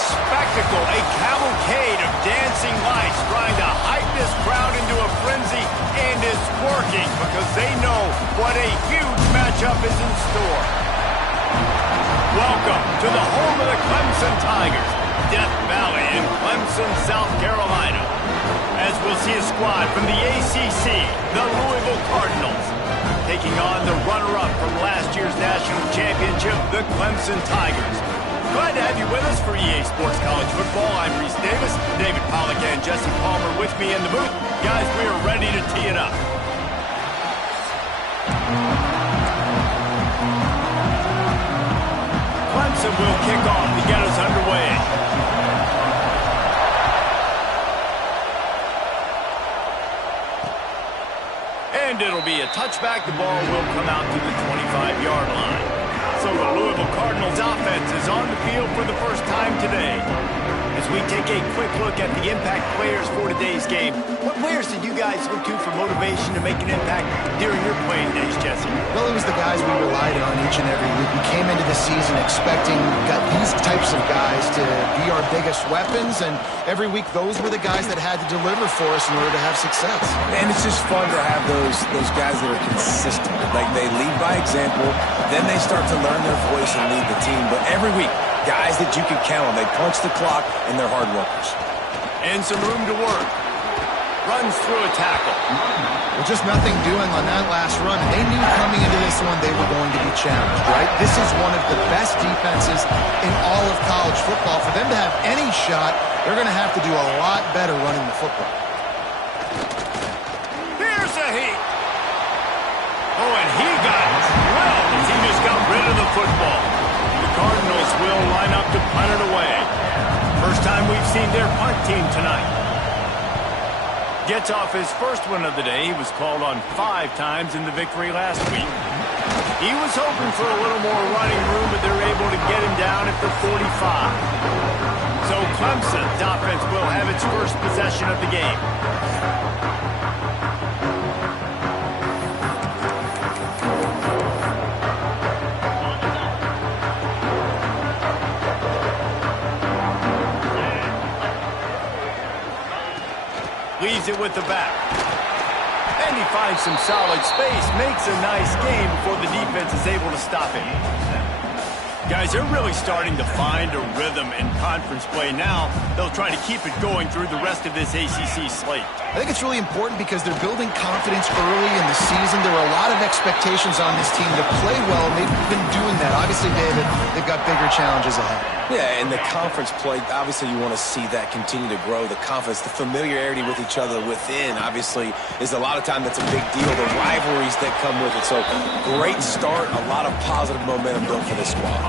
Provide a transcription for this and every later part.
spectacle, a cavalcade of dancing lights trying to hype this crowd into a frenzy, and it's working because they know what a huge matchup is in store. Welcome to the home of the Clemson Tigers, Death Valley in Clemson, South Carolina, as we'll see a squad from the ACC, the Louisville Cardinals, taking on the runner-up from last year's national championship, the Clemson Tigers. Glad to have you with us for EA Sports College Football. I'm Reese Davis, David Pollack and Jesse Palmer with me in the booth. Guys, we are ready to tee it up. Clemson will kick off to get us underway. And it'll be a touchback. The ball will come out to the 25-yard line. So the Louisville Cardinals offense is on the field for the first time today. As we take a quick look at the impact players for today's game, what players did you guys look to for motivation to make an impact during your playing days, Jesse? Well, it was the guys we relied on each and every week. We came into the season expecting these types of guys to be our biggest weapons, and every week those were the guys that had to deliver for us in order to have success. And it's just fun to have those guys that are consistent. Like, they lead by example, then they start to learn their voice and lead the team. But every week, guys that you can count on. They punch the clock, and they're hard workers. And some room to work. Runs through a tackle. Well, just nothing doing on that last run. And they knew coming into this one they were going to be challenged, right? This is one of the best defenses in all of college football. For them to have any shot, they're going to have to do a lot better running the football. Here's a heat. Oh, and he got drilled as he just got rid of the football. The Cardinals will line up to punt it away. First time we've seen their punt team tonight. Gets off his first one of the day. He was called on 5 times in the victory last week. He was hoping for a little more running room, but they're able to get him down at the 45. So Clemson's offense will have its first possession of the game. Leaves it with the back. And he finds some solid space, makes a nice game before the defense is able to stop him. Guys, they're really starting to find a rhythm in conference play now. They'll try to keep it going through the rest of this ACC slate. I think it's really important because they're building confidence early in the season. There are a lot of expectations on this team to play well, and they've been doing that. Obviously, David, they've got bigger challenges ahead. Yeah, and the conference play, obviously you want to see that continue to grow. The confidence, the familiarity with each other within, obviously, is a lot of time that's a big deal. The rivalries that come with it. So, great start, a lot of positive momentum built for this squad.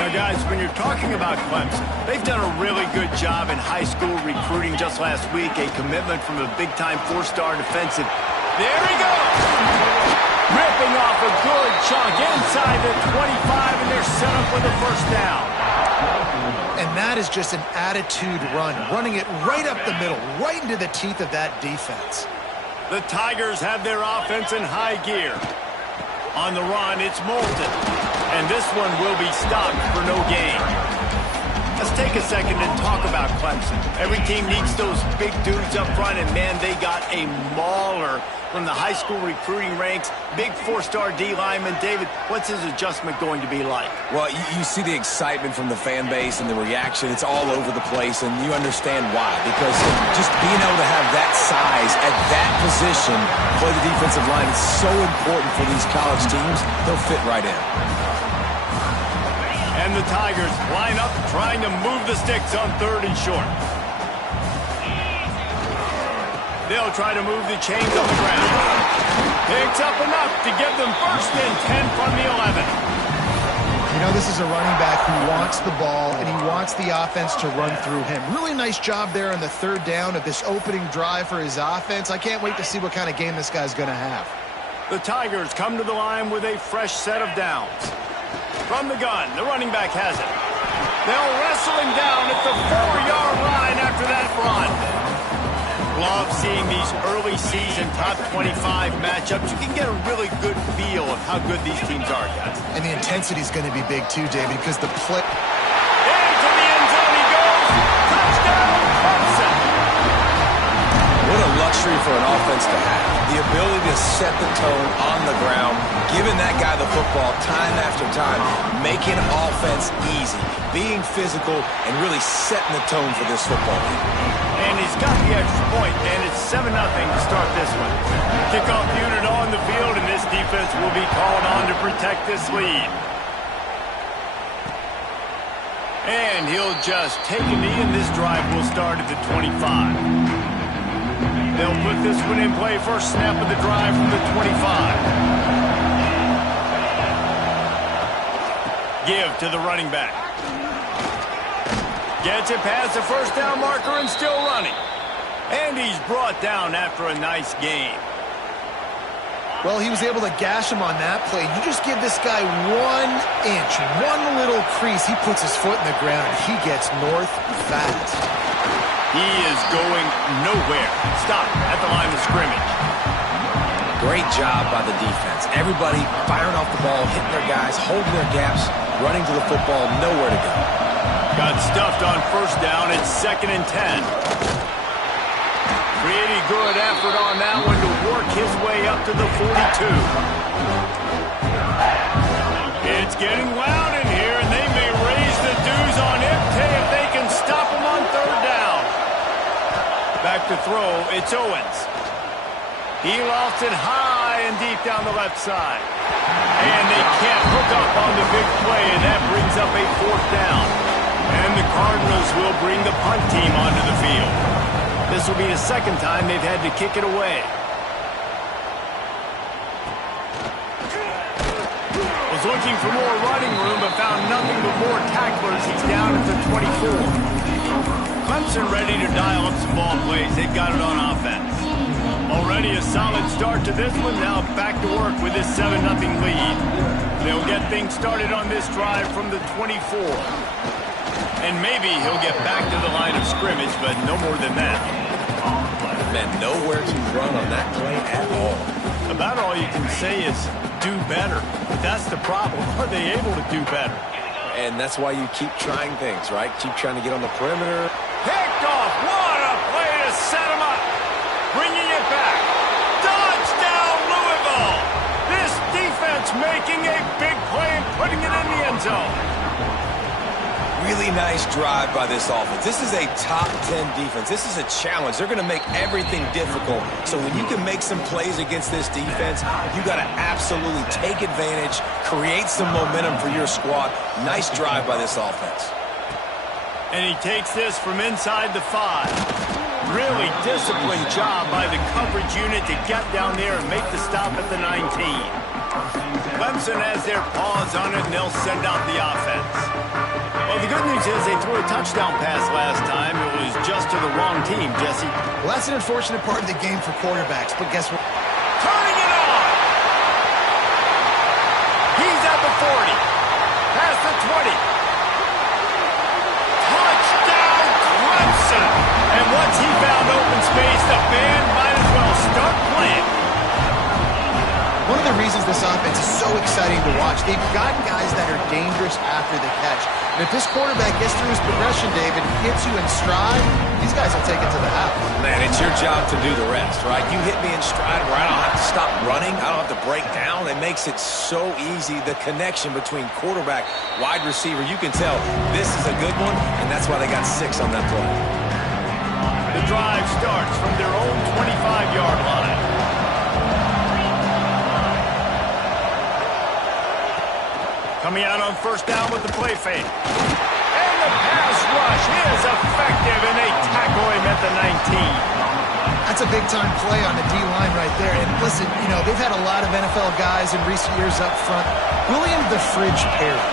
Now, guys, when you're talking about Clemson, they've done a really good job in high school recruiting. Just last week, a commitment from a big-time 4-star defensive. There he goes! Ripping off a good chunk inside the 25, and they're set up with a first down. And that is just an attitude run, running it right up the middle, right into the teeth of that defense. The Tigers have their offense in high gear. On the run, it's Moulton. And this one will be stopped for no gain. Let's take a second and talk about Clemson. Every team needs those big dudes up front, and man, they got a mauler from the high school recruiting ranks. Big 4-star D lineman. David, what's his adjustment going to be like? Well, you see the excitement from the fan base and the reaction. It's all over the place, and you understand why. Because just being able to have that size at that position, play the defensive line, is so important for these college teams. They'll fit right in. And the Tigers line up trying to move the sticks on 3rd and short. They'll try to move the chains on the ground. Picks up enough to give them 1st and 10 from the 11. You know, this is a running back who wants the ball, and he wants the offense to run through him. Really nice job there on the 3rd down of this opening drive for his offense. I can't wait to see what kind of game this guy's going to have. The Tigers come to the line with a fresh set of downs. From the gun, the running back has it. They'll wrestle him down at the 4-yard line after that run. Love seeing these early season top 25 matchups. You can get a really good feel of how good these teams are, guys. And the intensity is going to be big too, David, because the play... Into the end zone he offense to have. The ability to set the tone on the ground, giving that guy the football time after time, making offense easy, being physical, and really setting the tone for this football game. And he's got the extra point, and it's 7-0 to start this one. Kickoff unit on the field, and this defense will be called on to protect this lead. And he'll just take a knee, and this drive will start at the 25. They'll put this one in play. First snap of the drive from the 25. Give to the running back. Gets it past the first down marker and still running. And he's brought down after a nice gain. Well, he was able to gash him on that play. You just give this guy 1 inch, one little crease. He puts his foot in the ground, and he gets north fast. He is going nowhere. Stop at the line of scrimmage. Great job by the defense. Everybody firing off the ball, hitting their guys, holding their gaps, running to the football, nowhere to go. Got stuffed on first down. It's 2nd and 10. Pretty good effort on that one to work his way up to the 42. It's getting loud in here, and they may raise the dues on Ipte if they can stop him on third down. Back to throw, it's Owens. He lofts it high and deep down the left side. And they can't hook up on the big play, and that brings up a 4th down. And the Cardinals will bring the punt team onto the field. This will be the 2nd time they've had to kick it away. Was looking for more running room, but found nothing but more tacklers. He's down at the 24. Clemson ready to dial up some ball plays. They've got it on offense. Already a solid start to this one. Now back to work with this 7-0 lead. They'll get things started on this drive from the 24. And maybe he'll get back to the line of scrimmage, but no more than that. Man, nowhere to run on that play at all. About all you can say is do better. But that's the problem. Are they able to do better? And that's why you keep trying things, right? Keep trying to get on the perimeter. Picked off. What a play to set him up. Bringing it back. Touchdown, Louisville. This defense making a big play and putting it in the end zone. Really nice drive by this offense. This is a top 10 defense. This is a challenge. They're going to make everything difficult. So when you can make some plays against this defense, you got to absolutely take advantage, create some momentum for your squad. Nice drive by this offense. And he takes this from inside the 5. Really disciplined job by the coverage unit to get down there and make the stop at the 19. Clemson has their paws on it, and they'll send out the offense. Well, the good news is they threw a touchdown pass last time. It was just to the wrong team, Jesse. Well, that's an unfortunate part of the game for quarterbacks, but guess what? Turning it on! He's at the 40. Past the 20. Touchdown, Clemson! And once he found open space, the band might as well start playing. One of the reasons this offense is so exciting to watch, they've got guys that are dangerous after the catch. And if this quarterback gets through his progression, David, hits you in stride, these guys will take it to the house. Man, it's your job to do the rest, right? You hit me in stride where I don't have to stop running. I don't have to break down. It makes it so easy. The connection between quarterback, wide receiver, you can tell this is a good one, and that's why they got 6 on that play. The drive starts from their own 25-yard line. Coming out on first down with the play fake. And the pass rush is effective, and they tackle him at the 19. That's a big-time play on the D-line right there. And listen, you know, they've had a lot of NFL guys in recent years up front. William the Fridge Perry,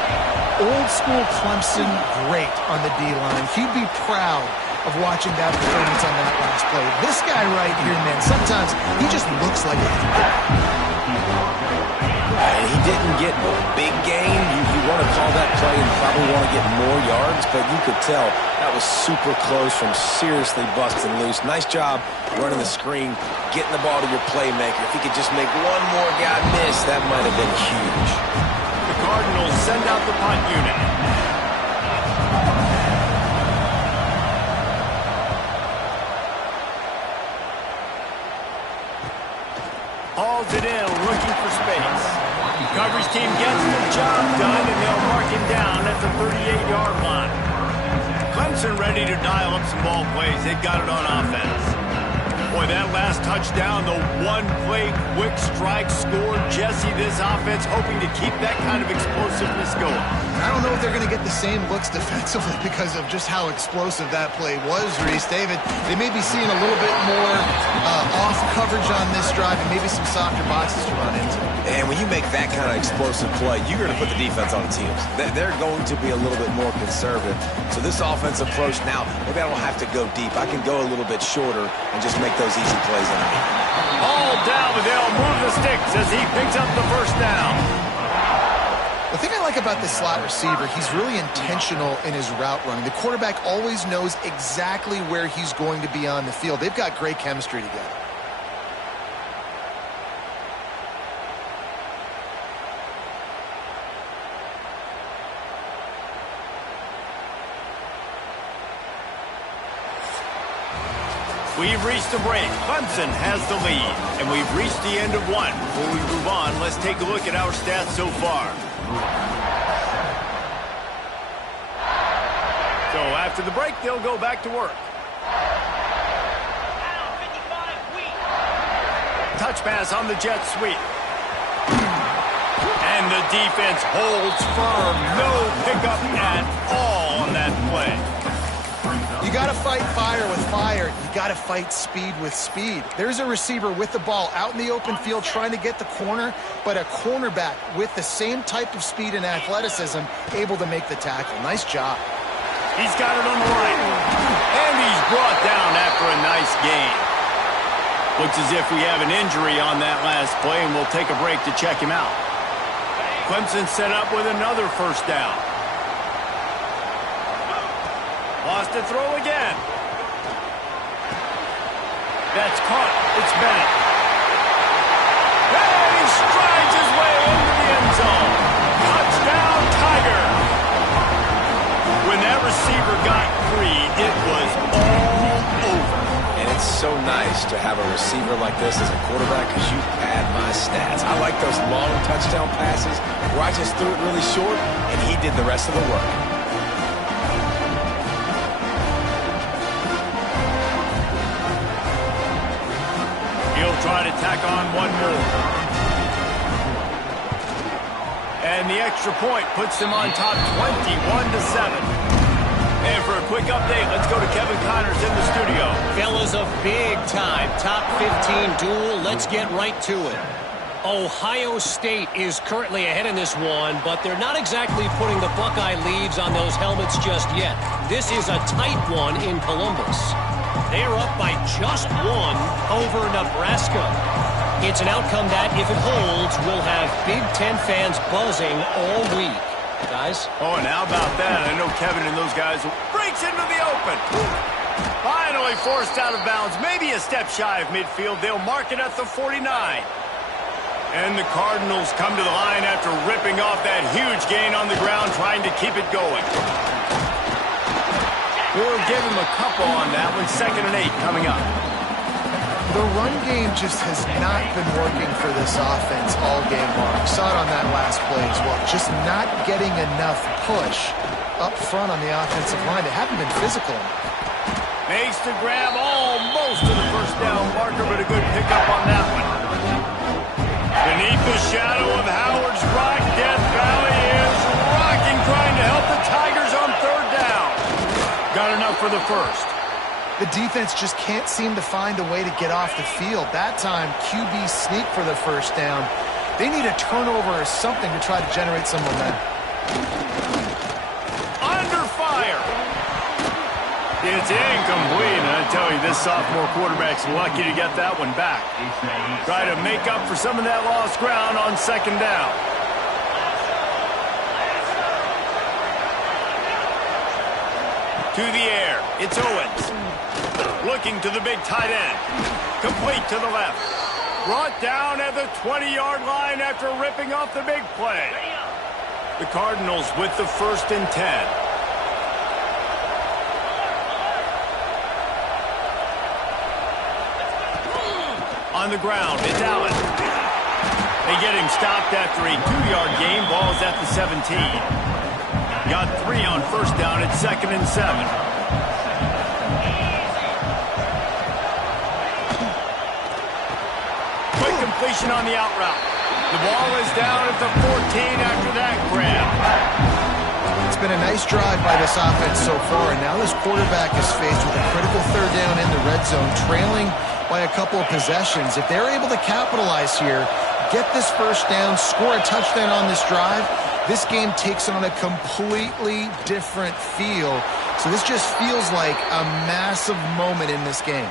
old-school Clemson great on the D-line. He'd be proud of watching that performance on that last play. This guy right here, man, sometimes he just looks like a And he didn't get a big gain. You want to call that play and probably want to get more yards, but you could tell that was super close from seriously busting loose. Nice job running the screen, getting the ball to your playmaker. If he could just make one more guy miss, that might have been huge. The Cardinals send out the punt unit. hauls it in, looking for space. Coverage team gets the job done, and they'll mark him down at the 38-yard line. Clemson ready to dial up some ball plays. They've got it on offense. Boy, that last touchdown, the one-play quick strike score. Jesse, this offense hoping to keep that kind of explosiveness going. I don't know if they're going to get the same looks defensively because of just how explosive that play was, Reese. David, they may be seeing a little bit more off coverage on this drive and maybe some softer boxes to run into. And when you make that kind of explosive play, you're going to put the defense on the teams. They're going to be a little bit more conservative. So this offense approach now, maybe I don't have to go deep. I can go a little bit shorter and just make those easy plays underneath. All down, but they'll move the sticks as he picks up the first down. The thing I like about this slot receiver, he's really intentional in his route running. The quarterback always knows exactly where he's going to be on the field. They've got great chemistry together. We've reached the break. Clemson has the lead, and we've reached the end of one. Before we move on, let's take a look at our stats so far. So after the break, they'll go back to work. Touch pass on the jet sweep. And the defense holds firm. No pickup at all on that play. You got to fight fire with fire. You got to fight speed with speed. There's a receiver with the ball out in the open field trying to get the corner, but a cornerback with the same type of speed and athleticism able to make the tackle. Nice job. He's got it on the line. And he's brought down after a nice gain. Looks as if we have an injury on that last play, and we'll take a break to check him out. Clemson set up with another first down. Lost to throw again. That's caught. It's Bennett. And he strides his way into the end zone. Touchdown, Tiger. When that receiver got free, it was all over. And it's so nice to have a receiver like this as a quarterback because you pad my stats. I like those long touchdown passes where I just threw it really short and he did the rest of the work. He'll try to tack on one more. And the extra point puts them on top 21-7. And for a quick update, let's go to Kevin Connors in the studio. Fellas, a big-time top 15 duel. Let's get right to it. Ohio State is currently ahead in this one, but they're not exactly putting the Buckeye leaves on those helmets just yet. This is a tight one in Columbus. They're up by just one over Nebraska. It's an outcome that, if it holds, will have Big Ten fans buzzing all week. Guys? Oh, and how about that? I know Kevin and those guys breaks into the open. Finally forced out of bounds. Maybe a step shy of midfield. They'll mark it at the 49. And the Cardinals come to the line after ripping off that huge gain on the ground, trying to keep it going. We'll give him a couple on that one. 2nd and 8 coming up. The run game just has not been working for this offense all game long. We saw it on that last play as well. Just not getting enough push up front on the offensive line. They haven't been physical enough. Makes the grab almost to the first down marker, but a good pickup on that one. Beneath the shadow of Howard's Rock, Death Valley is rocking, trying to help the Tigers on 3rd down. Got enough for the first. The defense just can't seem to find a way to get off the field. That time, QB sneak for the first down. They need a turnover or something to try to generate some momentum. Under fire. It's incomplete, and I tell you, this sophomore quarterback's lucky to get that one back. Try to make up for some of that lost ground on 2nd down. To the air, it's Owens. Looking to the big tight end. Complete to the left. Brought down at the 20-yard line after ripping off the big play. The Cardinals with the 1st and 10. On the ground, it's Allen. They get him stopped after a 2-yard gain. Ball's at the 17. Got 3 on first down at 2nd and 7. Quick completion on the out route. The ball is down at the 14 after that grab. It's been a nice drive by this offense so far, and now this quarterback is faced with a critical 3rd down in the red zone, trailing by a couple of possessions. If they're able to capitalize here, get this first down, score a touchdown on this drive, this game takes on a completely different feel. So this just feels like a massive moment in this game.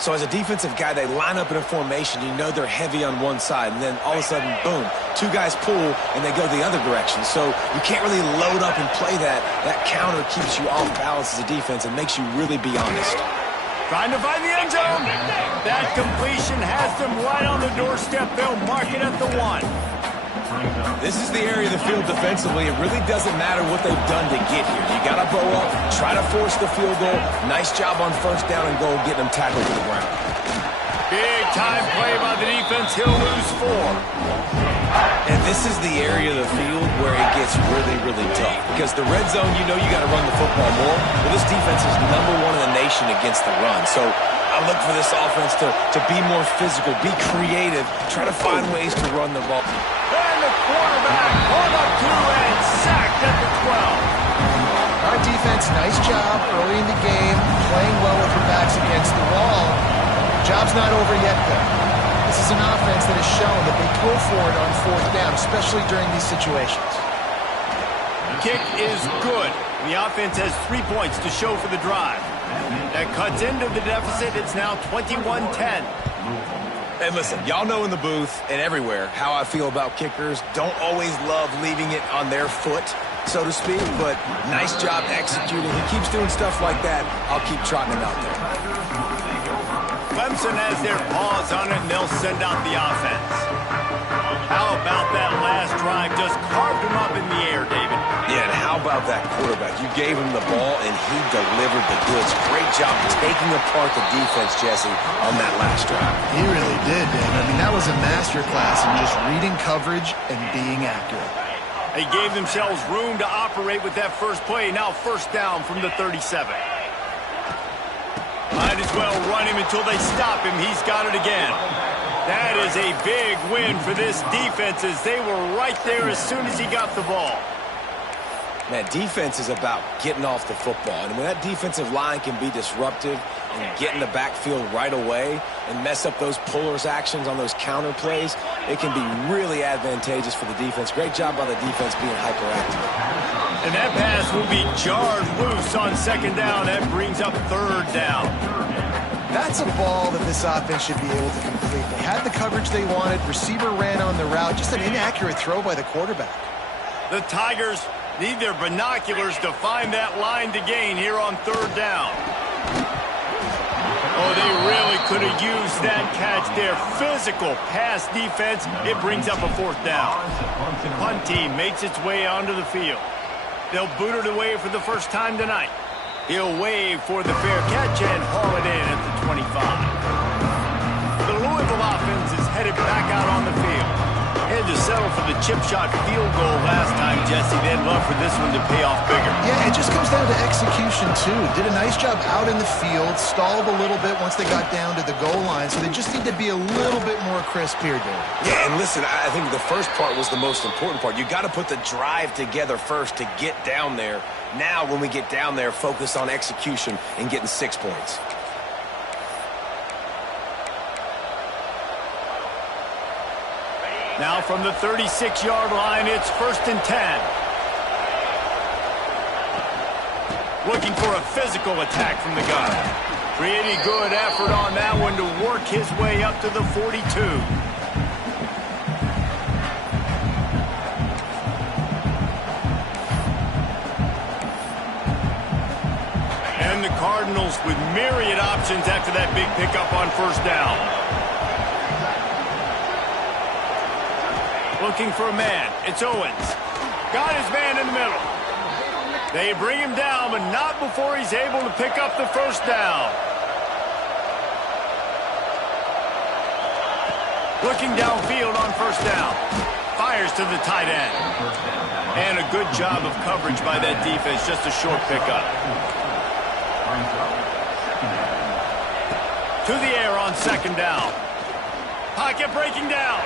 So as a defensive guy, they line up in a formation. You know they're heavy on one side, and then all of a sudden, boom, 2 guys pull, and they go the other direction. So you can't really load up and play that. That counter keeps you off balance as a defense and makes you really be honest. Trying to find the end zone. That completion has them right on the doorstep. They'll mark it at the 1. This is the area of the field defensively. It really doesn't matter what they've done to get here. You got to bow up, try to force the field goal. Nice job on first down and goal, getting them tackled to the ground. Big time play by the defense. He'll lose 4. And this is the area of the field where it gets really, really tough. Because the red zone, you know you got to run the football more. Well, this defense is #1 in the nation against the run. So I look for this offense to be more physical, be creative, try to find ways to run the ball. And the quarterback pulled up 2 and sacked at the 12. Our defense, nice job early in the game, playing well with their backs against the wall. Job's not over yet, though. This is an offense that has shown that they go for it on 4th down, especially during these situations. Kick is good. The offense has 3 points to show for the drive. That cuts into the deficit. It's now 21-10. And listen, y'all know in the booth and everywhere how I feel about kickers. Don't always love leaving it on their foot, so to speak, but nice job executing. He keeps doing stuff like that. I'll keep trotting him out there. Clemson has their paws on it, and they'll send out the offense. How about that last drive? Just carved him up in the air, David. Yeah, and how about that quarterback? You gave him the ball, and he delivered the goods. Great job taking apart the defense, Jesse, on that last drive. He really did, David. I mean, that was a masterclass in just reading coverage and being accurate. They gave themselves room to operate with that first play. Now first down from the 37. Might as well run him until they stop him. He's got it again. That is a big win for this defense as they were right there as soon as he got the ball. Man, defense is about getting off the football. And when that defensive line can be disruptive and get in the backfield right away and mess up those pullers actions on those counter plays, it can be really advantageous for the defense. Great job by the defense being hyperactive. And that pass will be jarred loose on 2nd down. That brings up 3rd down. That's a ball that this offense should be able to complete. They had the coverage they wanted. Receiver ran on the route. Just an inaccurate throw by the quarterback. The Tigers need their binoculars to find that line to gain here on 3rd down. Oh, they really could have used that catch there. Physical pass defense. It brings up a 4th down. The punt team makes its way onto the field. They'll boot it away for the first time tonight. He'll wave for the fair catch and haul it in at the 25. The Louisville offense is headed back out on the field. Had to settle for the chip shot field goal last time, Jesse. They'd love for this one to pay off bigger. Yeah, it just comes down to execution, too. Did a nice job out in the field, stalled a little bit once they got down to the goal line, so they just need to be a little bit more crisp here, Dave. Yeah, and listen, I think the first part was the most important part. You got to put the drive together first to get down there. Now, when we get down there, focus on execution and getting 6 points. Now from the 36-yard line, it's 1st and 10. Looking for a physical attack from the gun. Pretty good effort on that one to work his way up to the 42. And the Cardinals with myriad options after that big pickup on 1st down. Looking for a man. It's Owens. Got his man in the middle. They bring him down, but not before he's able to pick up the 1st down. Looking downfield on first down. Fires to the tight end. And a good job of coverage by that defense. Just a short pickup. To the air on second down. Pocket breaking down.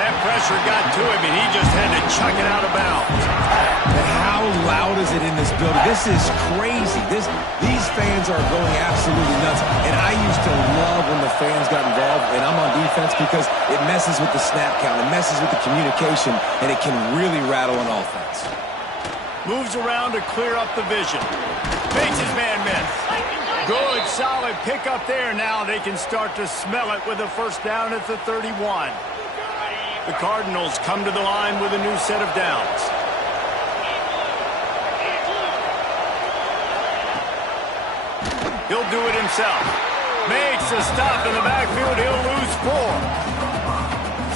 That pressure got to him, and he just had to chuck it out of bounds. And how loud is it in this building? This is crazy. These fans are going absolutely nuts. And I used to love when the fans got involved, and I'm on defense because it messes with the snap count. It messes with the communication, and it can really rattle an offense. Moves around to clear up the vision. Makes his man miss. Good, solid pickup there. Now they can start to smell it with a first down at the 31. The Cardinals come to the line with a new set of downs. He'll do it himself. Makes a stop in the backfield. He'll lose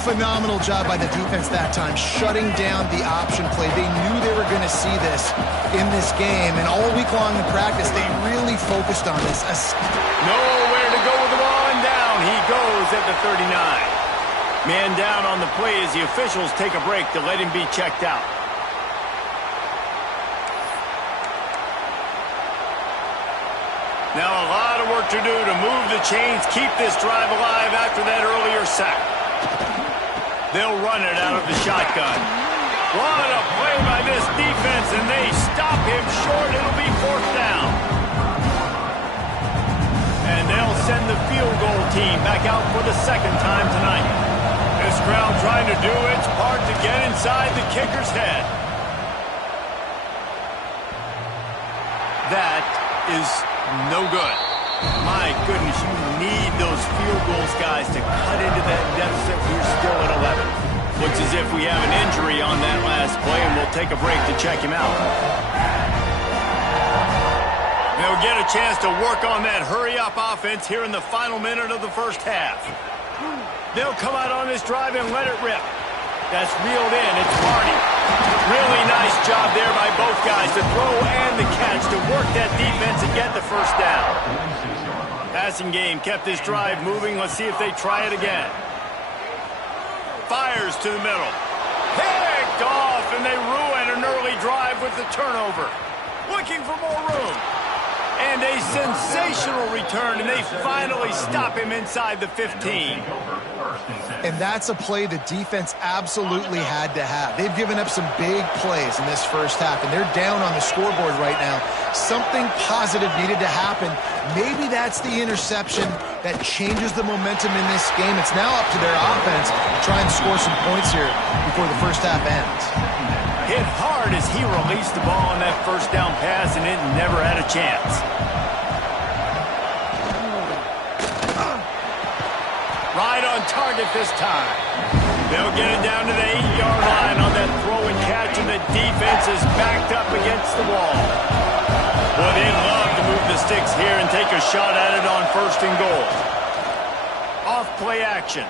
4. Phenomenal job by the defense that time, shutting down the option play. They knew they were going to see this in this game, and all week long in practice, they really focused on this. Nowhere to go with the ball, and down he goes at the 39. Man down on the play as the officials take a break to let him be checked out. Now a lot of work to do to move the chains, keep this drive alive after that earlier sack. They'll run it out of the shotgun. What a play by this defense, and they stop him short. It'll be fourth down. And they'll send the field goal team back out for the second time tonight. This crowd trying to do its part to get inside the kicker's head. That is no good. My goodness, you need those field goals, guys, to cut into that deficit. We're still at 11. Looks as if we have an injury on that last play, and we'll take a break to check him out. They'll get a chance to work on that hurry-up offense here in the final minute of the first half. They'll come out on this drive and let it rip. That's reeled in. It's Marty. Really nice job there by both guys to throw and the catch to work that defense and get the first down. Passing game kept this drive moving. Let's see if they try it again. Fires to the middle. Picked off, and they ruin an early drive with the turnover. Looking for more room. And a sensational return, and they finally stop him inside the 15. And that's a play the defense absolutely had to have. They've given up some big plays in this first half, and they're down on the scoreboard right now. Something positive needed to happen. Maybe that's the interception that changes the momentum in this game. It's now up to their offense to try and score some points here before the first half ends. Hit hard as he released the ball on that first down pass, and it never had a chance. Right on target this time. They'll get it down to the 8-yard line on that throw and catch, and the defense is backed up against the wall. Well, they'd love to move the sticks here and take a shot at it on first and goal. Off play action.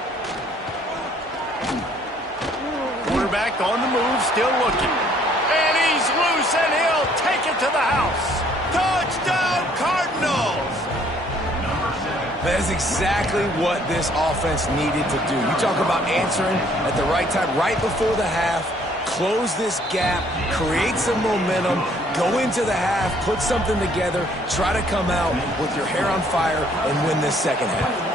Quarterback on the move, still looking. And he's loose, and he'll take it to the house. Touchdown, Cardinals! That's exactly what this offense needed to do. You talk about answering at the right time, right before the half, close this gap, create some momentum, go into the half, put something together, try to come out with your hair on fire and win this second half.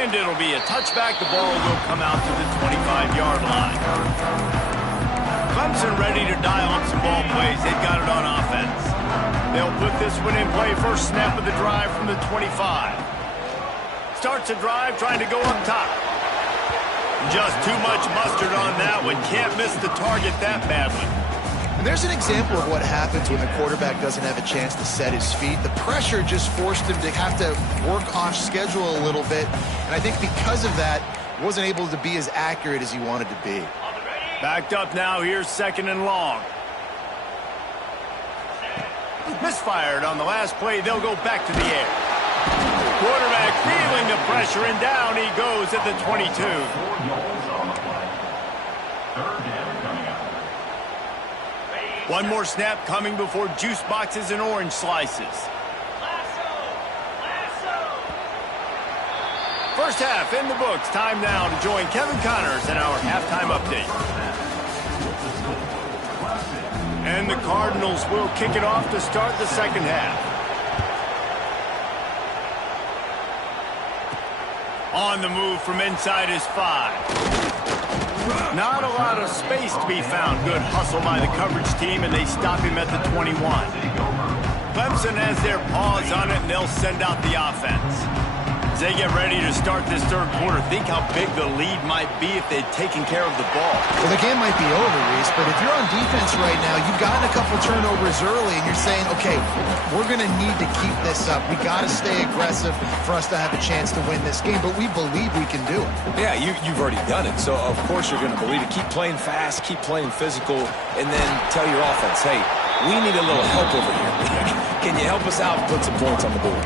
And it'll be a touchback. The ball will come out to the 25-yard line. Clemson ready to dial up some ball plays. They've got it on offense. They'll put this one in play. First snap of the drive from the 25. Starts a drive trying to go up top. Just too much mustard on that one. Can't miss the target that badly. And there's an example of what happens when the quarterback doesn't have a chance to set his feet. The pressure just forced him to have to work off schedule a little bit. And I think because of that, he wasn't able to be as accurate as he wanted to be. Backed up now. Here's second and long. Misfired on the last play. They'll go back to the air. Quarterback feeling the pressure, and down he goes at the 22. One more snap coming before juice boxes and orange slices. First half in the books. Time now to join Kevin Connors in our halftime update. And the Cardinals will kick it off to start the second half. On the move from inside his 5. Not a lot of space to be found. Good hustle by the coverage team, and they stop him at the 21. Clemson has their paws on it, and they'll send out the offense. As they get ready to start this third quarter, think how big the lead might be if they'd taken care of the ball. Well, the game might be over, Reese, but if you're on defense right now, you've gotten a couple turnovers early, and you're saying, okay, we're going to need to keep this up. We got to stay aggressive for us to have a chance to win this game, but we believe we can do it. Yeah, you've already done it, so of course you're going to believe it. Keep playing fast, keep playing physical, and then tell your offense, hey, we need a little help over here. Can you help us out and put some points on the board?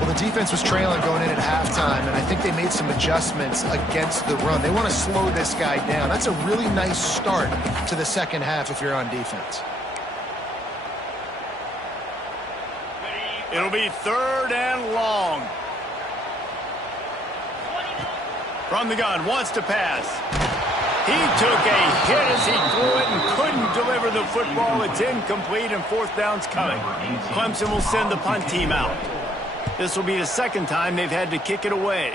Well, the defense was trailing going in at halftime, and I think they made some adjustments against the run. They want to slow this guy down. That's a really nice start to the second half if you're on defense. It'll be third and long. From the gun, wants to pass. He took a hit as he threw it and couldn't deliver the football. It's incomplete, and fourth down's coming. Clemson will send the punt team out. This will be the second time they've had to kick it away.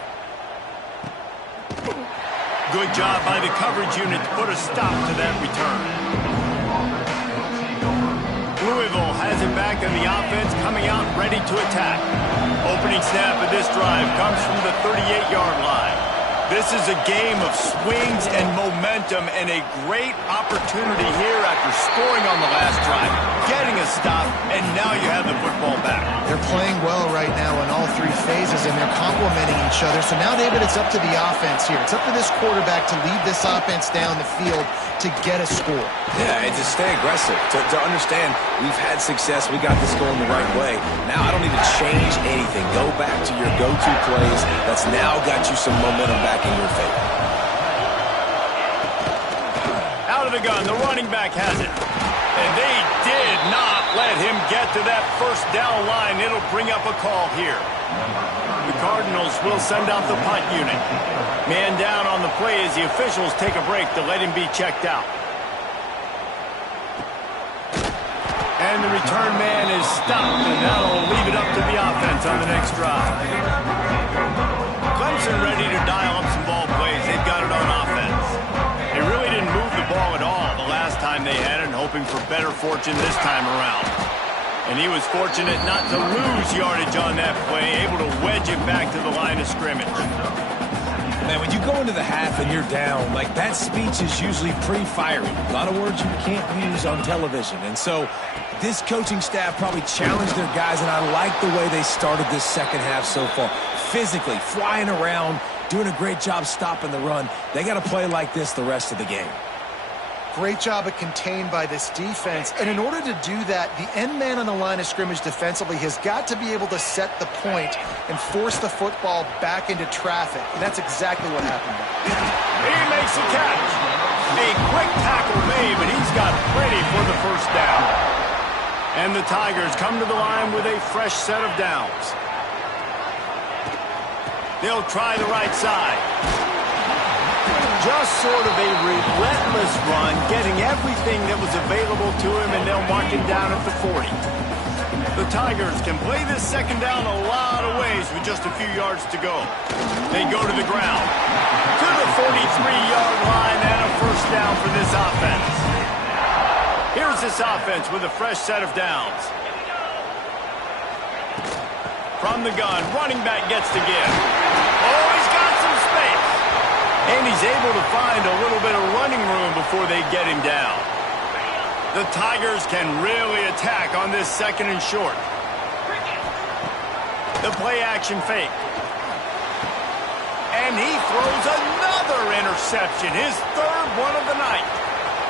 Good job by the coverage unit to put a stop to that return. Louisville has it back on the offense, coming out ready to attack. Opening snap of this drive comes from the 38-yard line. This is a game of swings and momentum, and a great opportunity here after scoring on the last drive, getting a stop, and now you have the football back. They're playing well right now in all three phases, and they're complementing each other. So now, David, it's up to the offense here. It's up to this quarterback to lead this offense down the field to get a score. Yeah, and to stay aggressive, to understand we've had success, we got this going the right way. Now I don't need to change anything. Go back to your go-to plays. That's now got you some momentum back in your favor. Out of the gun, the running back has it. And they did not let him get to that first down line. It'll bring up a call here. The Cardinals will send out the punt unit. Man down on the play as the officials take a break to let him be checked out. And the return man is stopped, and that'll leave it up to the offense on the next drive. Clemson ready to dial up some ball plays. They've got it on offense. They really didn't move the ball at all the last time they had it, and hoping for better fortune this time around. And he was fortunate not to lose yardage on that play, able to wedge it back to the line of scrimmage. Man, when you go into the half and you're down, like that speech is usually pretty fiery. A lot of words you can't use on television. And so this coaching staff probably challenged their guys, and I like the way they started this second half so far. Physically, flying around, doing a great job stopping the run. They got to play like this the rest of the game. Great job of contained by this defense. And in order to do that, the end man on the line of scrimmage defensively has got to be able to set the point and force the football back into traffic. And that's exactly what happened. He makes the catch. A quick tackle made, but he's got plenty for the first down. And the Tigers come to the line with a fresh set of downs. They'll try the right side. Just sort of a relentless run, getting everything that was available to him, and they'll mark him down at the 40. The Tigers can play this second down a lot of ways with just a few yards to go. They go to the ground. To the 43-yard line, and a first down for this offense. Here's this offense with a fresh set of downs. From the gun, running back gets to give. Oh, he's got some space. And he's able to find a little bit of running room before they get him down. The Tigers can really attack on this second and short. The play-action fake. And he throws another interception, his third one of the night.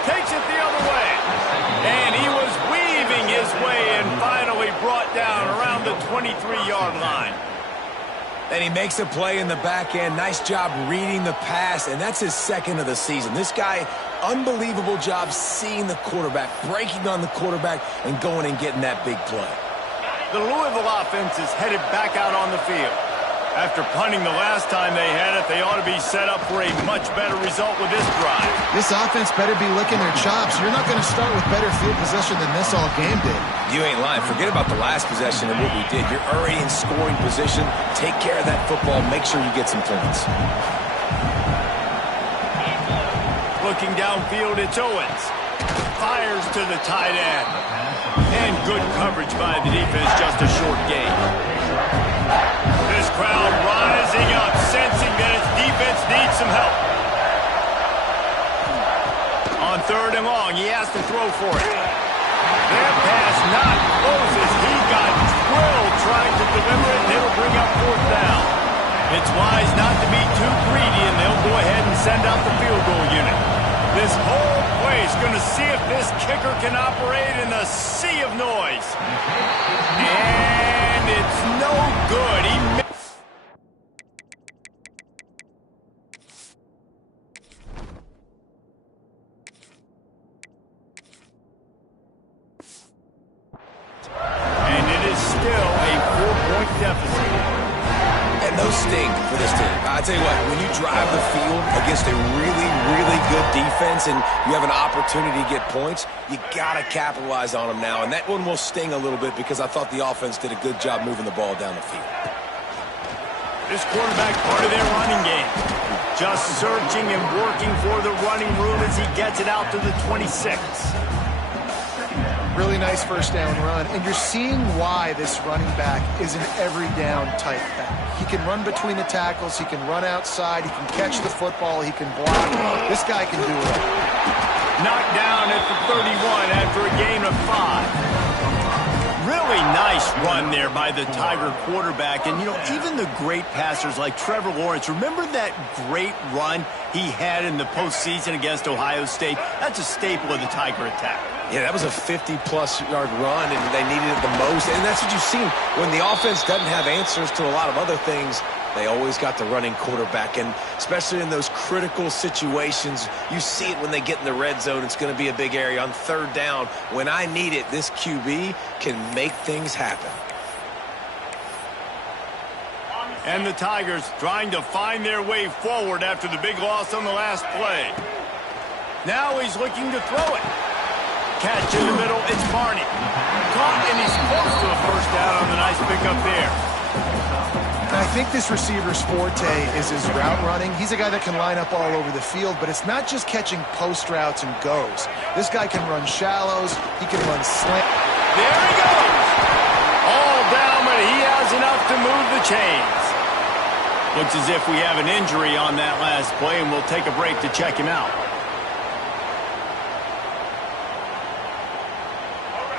Takes it the other way. And he was weaving his way and finally brought down around the 23-yard line. And he makes a play in the back end. Nice job reading the pass, and that's his second of the season. This guy, unbelievable job seeing the quarterback, breaking on the quarterback, and going and getting that big play. The Louisville offense is headed back out on the field. After punting the last time they had it, they ought to be set up for a much better result with this drive. This offense better be licking their chops. You're not going to start with better field possession than this all game did. You ain't lying. Forget about the last possession and what we did. You're already in scoring position. Take care of that football. Make sure you get some points. Looking downfield, it's Owens. Fires to the tight end. And good coverage by the defense, just a short gain. This crowd rising up, sensing that its defense needs some help. On 3rd and long, he has to throw for it. Their pass not closes. He got drilled trying to deliver it, and it'll bring up 4th down. It's wise not to be too greedy, and they'll go ahead and send out the field goal unit. This whole place going to see if this kicker can operate in a sea of noise. And it's no good. And it is still a 4-point deficit. And those sting for this team. I tell you what, when you drive the field against a really, really good defense and you have an opportunity to get points, you got to capitalize on them now. And that one will sting a little bit because I thought the offense did a good job moving the ball down the field. This quarterback part of their running game. Just searching and working for the running room as he gets it out to the 26. Really nice first down run, and you're seeing why this running back is an every down type back. He can run between the tackles, he can run outside, he can catch the football, he can block. This guy can do it. Knocked down at the 31 after a gain of 5. Really nice run there by the Tiger quarterback. And, you know, even the great passers like Trevor Lawrence, remember that great run he had in the postseason against Ohio State? That's a staple of the Tiger attack. Yeah, that was a 50-plus yard run, and they needed it the most. And that's what you've seen. When the offense doesn't have answers to a lot of other things, they always got the running quarterback. And especially in those critical situations, you see it when they get in the red zone. It's going to be a big area. On 3rd down, when I need it, this QB can make things happen. And the Tigers trying to find their way forward after the big loss on the last play. Now he's looking to throw it. Catch in the middle, it's Barney. Caught, and he's close to a 1st down on the nice pickup there. And I think this receiver's forte is his route running. He's a guy that can line up all over the field, but it's not just catching post routes and goes. This guy can run shallows, he can run slant. There he goes! All down, but he has enough to move the chains. Looks as if we have an injury on that last play, and we'll take a break to check him out.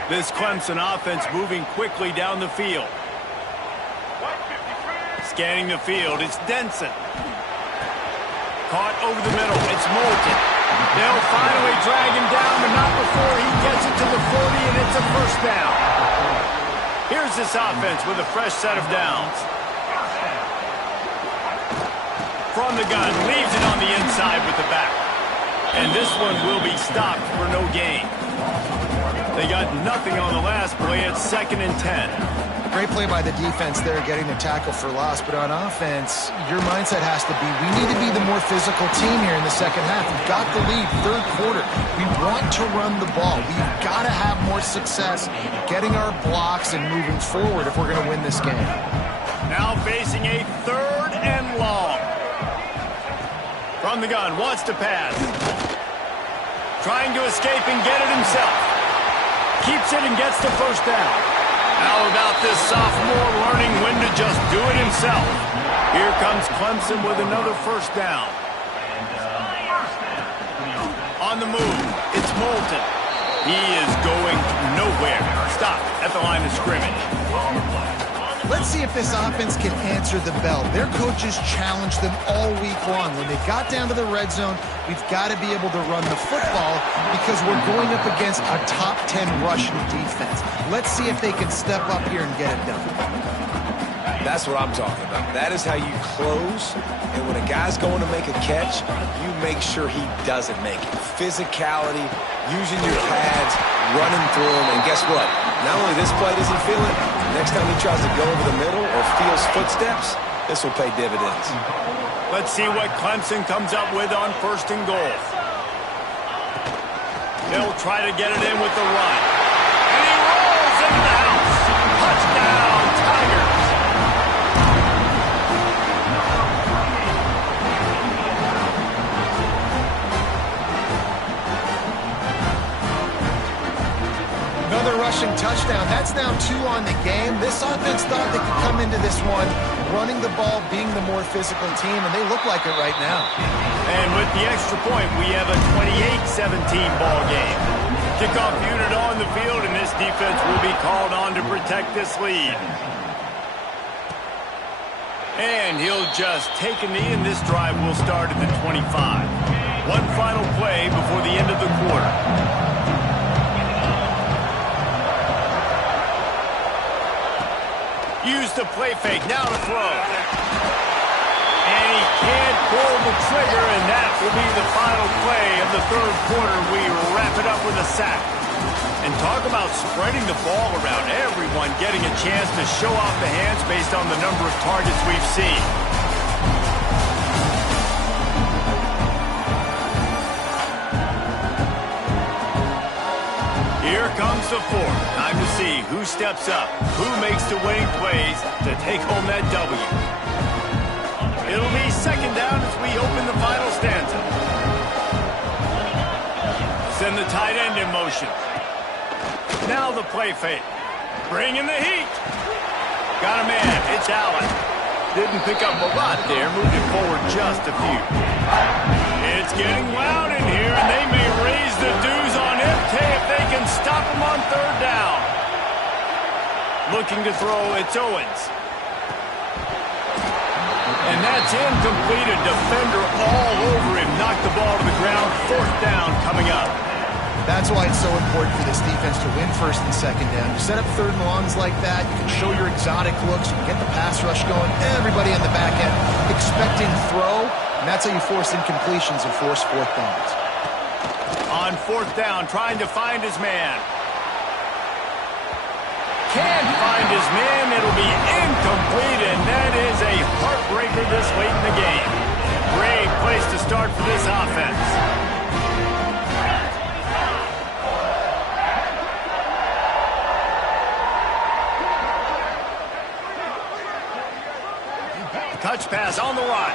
This Clemson offense moving quickly down the field. Scanning the field, it's Denson. Caught over the middle, it's Moulton. They'll finally drag him down, but not before he gets it to the 40, and it's a 1st down. Here's this offense with a fresh set of downs. From the gun, leaves it on the inside with the back. And this one will be stopped for no gain. They got nothing on the last play at 2nd and 10. Great play by the defense there, getting the tackle for loss. But on offense, your mindset has to be, we need to be the more physical team here in the second half. We've got the lead, 3rd quarter. We want to run the ball. We've got to have more success getting our blocks and moving forward if we're going to win this game. Now facing a 3rd and long. From the gun, wants to pass. Trying to escape and get it himself. Keeps it and gets the 1st down. How about this sophomore learning when to just do it himself? Here comes Clemson with another 1st down. On the move, it's Moulton. He is going nowhere. Stop at the line of scrimmage. Let's see if this offense can answer the bell. Their coaches challenged them all week long. When they got down to the red zone, we've got to be able to run the football because we're going up against a top 10 rushing defense. Let's see if they can step up here and get it done. That's what I'm talking about. That is how you close. And when a guy's going to make a catch, you make sure he doesn't make it. Physicality, using your pads, running through him. And guess what? Not only this play does he feel it, next time he tries to go over the middle or feels footsteps, This will pay dividends. Let's see what Clemson comes up with on 1st and goal. They'll try to get it in with the run. And he rolls into the house. Touchdown, Tigers. Another rushing touchdown. That's now 2 on the game. This offense thought they could come into this one running the ball, being the more physical team, and they look like it right now. And with the extra point, we have a 28-17 ball game. Kickoff unit on the field, and this defense will be called on to protect this lead. And he'll just take a knee, and this drive will start at the 25. One final play before the end of the quarter. Use the play fake, now to throw. And he can't pull the trigger, and that will be the final play of the 3rd quarter. We wrap it up with a sack. And talk about spreading the ball around, everyone getting a chance to show off the hands based on the number of targets we've seen. Here comes the 4th. Time to see who steps up, who makes the winning plays to take home that W. It'll be 2nd down as we open the final stanza. Send the tight end in motion. Now the play fake. Bring in the heat. Got a man. It's Allen. Didn't pick up a lot there. Moved it forward just a few. It's getting loud in here, and they may raise the dues on FT if they can stop him on 3rd down. Looking to throw, it's Owens. And that's incomplete. A defender all over him. Knocked the ball to the ground. 4th down coming up. That's why it's so important for this defense to win 1st and 2nd down. You set up 3rd and longs like that. You can show your exotic looks. You can get the pass rush going. Everybody in the back end expecting throw. And that's how you force incompletions and force 4th downs. On 4th down, trying to find his man. Can't find his man. It'll be incomplete, and that is a heartbreaker this late in the game. Great place to start for this offense. Touch pass on the run.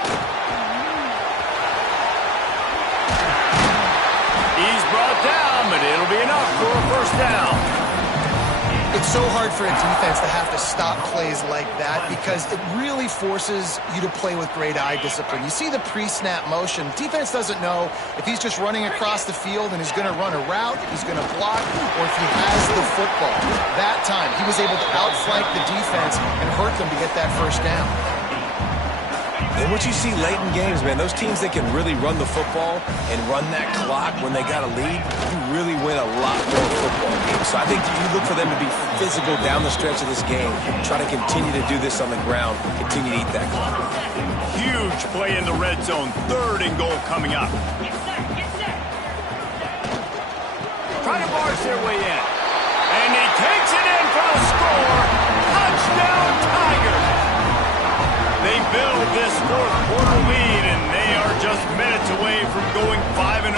He's brought down, but it'll be enough for a 1st down. It's so hard for a defense to have to stop plays like that because it really forces you to play with great eye discipline. You see the pre-snap motion. Defense doesn't know if he's just running across the field and he's going to run a route, if he's going to block, or if he has the football. That time, he was able to outflank the defense and hurt them to get that 1st down. And what you see late in games, man, those teams that can really run the football and run that clock when they got a lead, you really win a lot more football games. So I think you look for them to be physical down the stretch of this game, try to continue to do this on the ground, continue to eat that clock. Huge play in the red zone. 3rd and goal coming up. Trying to barge their way in. And he takes it in for a score. Touchdown, Tigers. They build this 4th quarter lead, and they are just minutes away from going 5-0.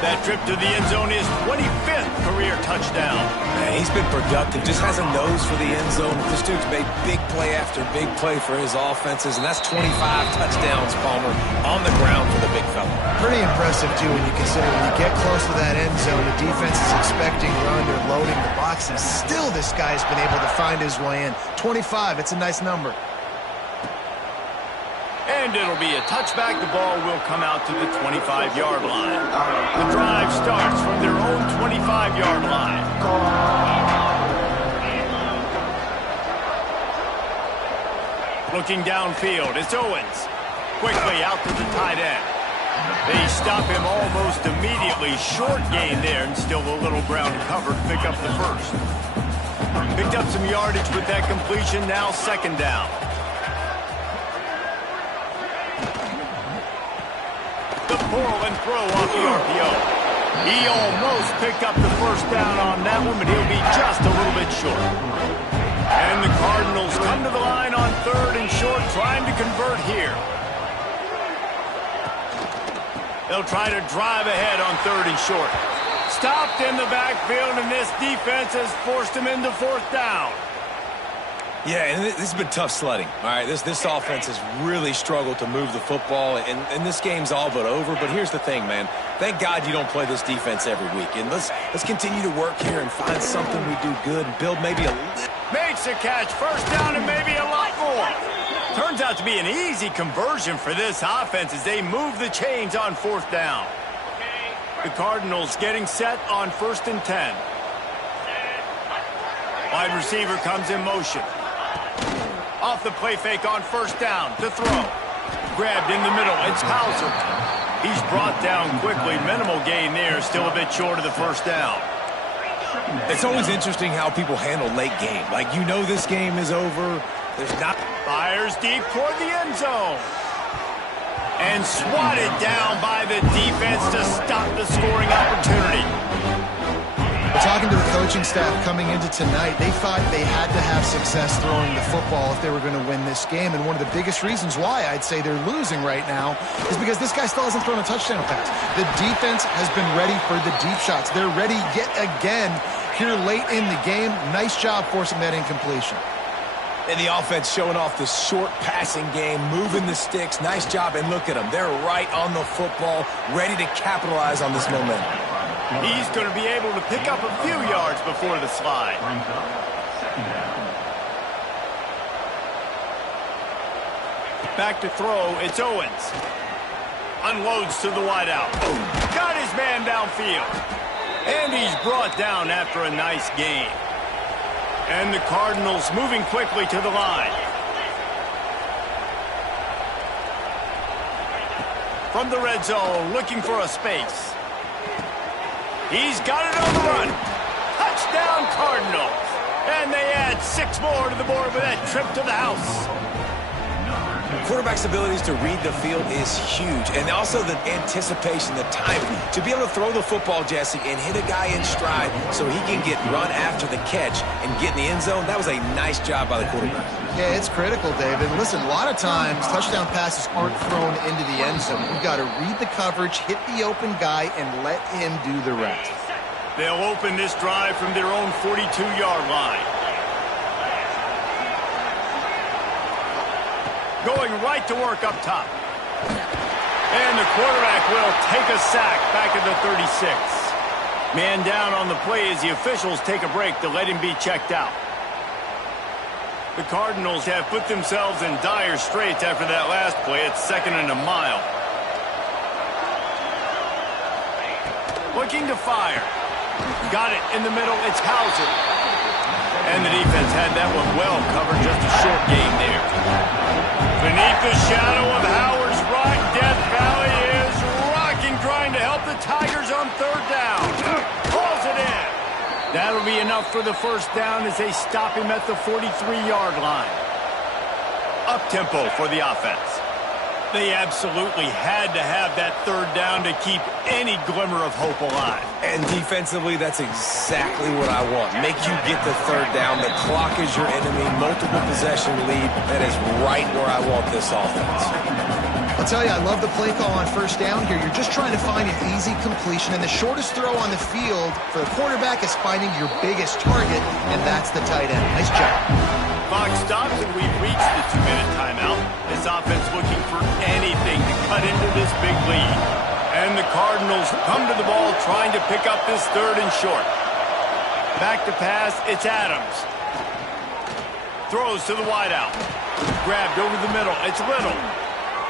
That trip to the end zone is 25th career touchdown. Man, he's been productive, just has a nose for the end zone. This dude's made big play after big play for his offenses, and that's 25 touchdowns, Palmer, on the ground for the big fella. Pretty impressive, too, when you consider when you get close to that end zone, the defense is expecting run, they're loading the box, and still this guy's been able to find his way in. 25, it's a nice number. And it'll be a touchback. The ball will come out to the 25-yard line. The drive starts from their own 25-yard line. Looking downfield, it's Owens. Quickly out to the tight end. They stop him almost immediately. Short gain there, and still a little ground covered. Pick up the 1st. Picked up some yardage with that completion. Now 2nd down. The pull and throw off the RPO. He almost picked up the 1st down on that one, but he'll be just a little bit short. And the Cardinals come to the line on 3rd and short, trying to convert here. They'll try to drive ahead on 3rd and short. Stopped in the backfield, and this defense has forced him into 4th down. Yeah, and this has been tough sledding. All right, this offense has really struggled to move the football, and this game's all but over. But here's the thing, man. Thank God you don't play this defense every week. And let's continue to work here and find something we do good and build maybe a little. Makes a catch, 1st down, and maybe a lot more. Turns out to be an easy conversion for this offense as they move the chains on 4th down. The Cardinals getting set on 1st and 10. Wide receiver comes in motion. Off the play fake on 1st down to throw. Grabbed in the middle. It's Hauser. He's brought down quickly. Minimal gain there. Still a bit short of the 1st down. It's always interesting how people handle late game. Like, you know this game is over. There's not. Fires deep toward the end zone. And swatted down by the defense to stop the scoring opportunity. Talking to the coaching staff coming into tonight, they thought they had to have success throwing the football if they were going to win this game. And one of the biggest reasons why I'd say they're losing right now is because this guy still hasn't thrown a touchdown pass. The defense has been ready for the deep shots. They're ready yet again here late in the game. Nice job forcing that incompletion. And the offense showing off the short passing game, moving the sticks. Nice job, and look at them. They're right on the football, ready to capitalize on this momentum. He's going to be able to pick up a few yards before the slide. Back to throw, it's Owens. Unloads to the wideout. Got his man downfield. And he's brought down after a nice gain. And the Cardinals moving quickly to the line. From the red zone, looking for a space. He's got it on the run. Touchdown, Cardinals. And they add 6 more to the board with that trip to the house. Quarterback's abilities to read the field is huge. And also the anticipation, the timing. To be able to throw the football, Jesse, and hit a guy in stride so he can get run after the catch and get in the end zone, that was a nice job by the quarterback. Yeah, it's critical, David. Listen, a lot of times touchdown passes aren't thrown into the end zone. You've got to read the coverage, hit the open guy, and let him do the rest. They'll open this drive from their own 42-yard line. Going right to work up top. And the quarterback will take a sack back at the 36. Man down on the play as the officials take a break to let him be checked out. The Cardinals have put themselves in dire straits after that last play. It's 2nd and a mile. Looking to fire. Got it in the middle. It's Hauser. And the defense had that one well covered. Just a short gain there. Beneath the shadow of Howard's Rock, Death Valley is rocking, trying to help the Tigers on 3rd down. Pulls it in. That'll be enough for the 1st down as they stop him at the 43-yard line. Up-tempo for the offense. They absolutely had to have that 3rd down to keep any glimmer of hope alive. And defensively, that's exactly what I want. Make you get the 3rd down. The clock is your enemy. Multiple possession lead. That is right where I want this offense. I'll tell you, I love the play call on 1st down here. You're just trying to find an easy completion, and the shortest throw on the field for the quarterback is finding your biggest target, and that's the tight end. Nice job. Clock stops, and we've reached the 2-minute timeout. This offense looking for anything to cut into this big lead. And the Cardinals come to the ball trying to pick up this 3rd and short. Back to pass, it's Adams. Throws to the wideout. Grabbed over the middle, it's Little.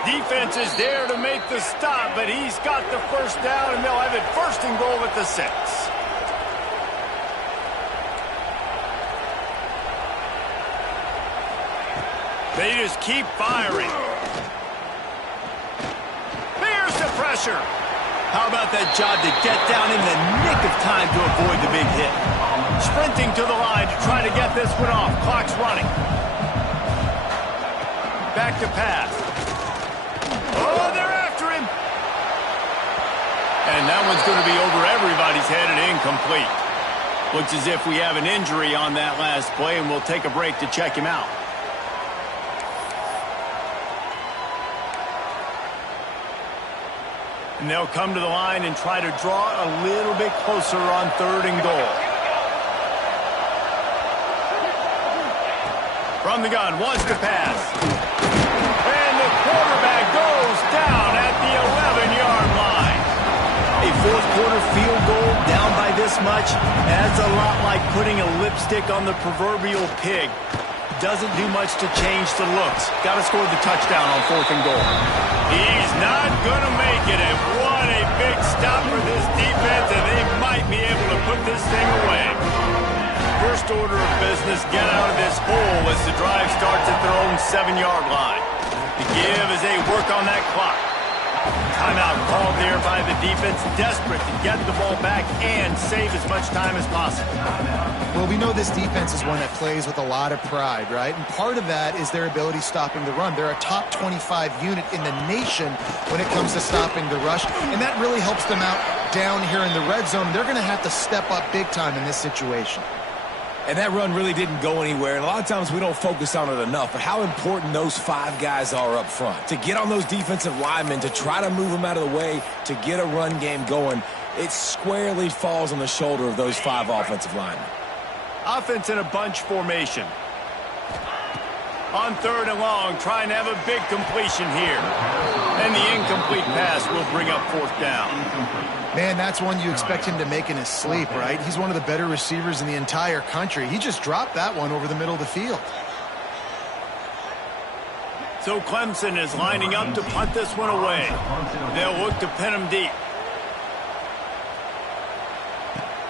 Defense is there to make the stop, but he's got the 1st down, and they'll have it 1st and goal at the 6. They just keep firing. There's the pressure. How about that job to get down in the nick of time to avoid the big hit? Sprinting to the line to try to get this one off. Clock's running. Back to pass. Oh, they're after him. And that one's going to be over everybody's head and incomplete. Looks as if we have an injury on that last play, and we'll take a break to check him out. And they'll come to the line and try to draw a little bit closer on 3rd and goal. From the gun, wants to pass. And the quarterback goes down at the 11-yard line. A fourth-quarter field goal down by this much adds a lot like putting a lipstick on the proverbial pig. Doesn't do much to change the looks. Got to score the touchdown on 4th and goal. He's not going to make it, and what a big stop for this defense, and they might be able to put this thing away. First order of business, get out of this hole as the drive starts at their own 7-yard line. The give as they work on that clock. Timeout called there by the defense, desperate to get the ball back and save as much time as possible. Well, we know this defense is one that plays with a lot of pride, right? And part of that is their ability stopping the run. They're a top 25 unit in the nation when it comes to stopping the rush, and that really helps them out down here in the red zone. They're going to have to step up big time in this situation. And that run really didn't go anywhere. And a lot of times we don't focus on it enough. But how important those 5 guys are up front. To get on those defensive linemen, to try to move them out of the way, to get a run game going, it squarely falls on the shoulder of those 5 offensive linemen. Offense in a bunch formation. On 3rd and long, trying to have a big completion here. And the incomplete pass will bring up 4th down. Man, that's one you expect him to make in his sleep, right? He's one of the better receivers in the entire country. He just dropped that one over the middle of the field. So Clemson is lining up to punt this one away. They'll look to pin him deep.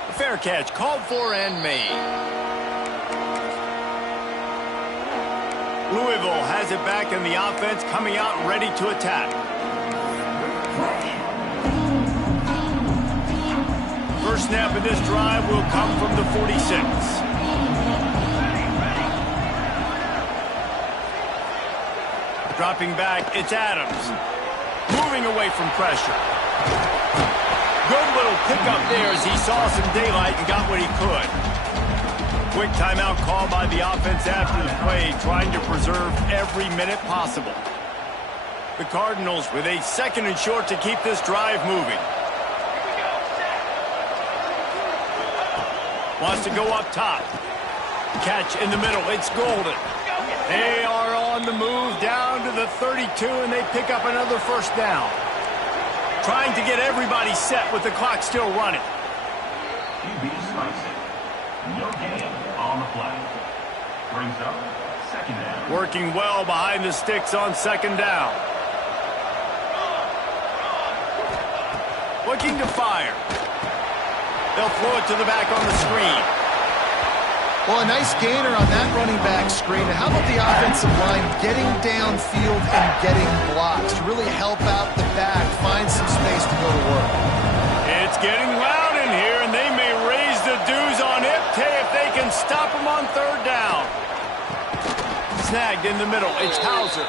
A fair catch called for and made. Louisville has it back in the offense, coming out ready to attack. First snap of this drive will come from the 46. Dropping back, it's Adams. Moving away from pressure. Good little pickup there as he saw some daylight and got what he could. Quick timeout call by the offense after the play, trying to preserve every minute possible. The Cardinals with a 2nd and short to keep this drive moving. Wants to go up top. Catch in the middle. It's Golden. They are on the move down to the 32, and they pick up another first down. Trying to get everybody set with the clock still running. No gain on the play. Brings up 2nd down. Working well behind the sticks on 2nd down. Looking to fire. They'll throw it to the back on the screen. Well, a nice gainer on that running back screen. And how about the offensive line getting downfield and getting blocks to really help out the back, find some space to go to work. It's getting loud in here, and they may raise the dues on Iptay if they can stop him on 3rd down. Snagged in the middle. It's Hauser.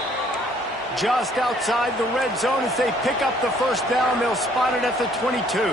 Just outside the red zone as they pick up the first down. They'll spot it at the 22.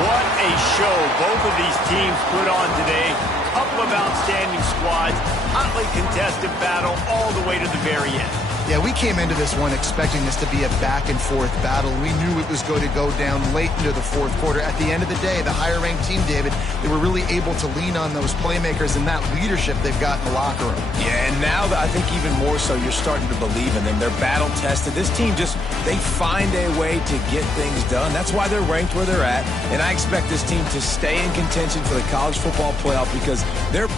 What a show both of these teams put on today. Couple of outstanding squads, hotly contested battle all the way to the very end. Yeah, we came into this one expecting this to be a back-and-forth battle. We knew it was going to go down late into the 4th quarter. At the end of the day, the higher-ranked team, David, they were really able to lean on those playmakers and that leadership they've got in the locker room. Yeah, and now I think even more so, you're starting to believe in them. They're battle-tested. This team they find a way to get things done. That's why they're ranked where they're at. And I expect this team to stay in contention for the college football playoff because they're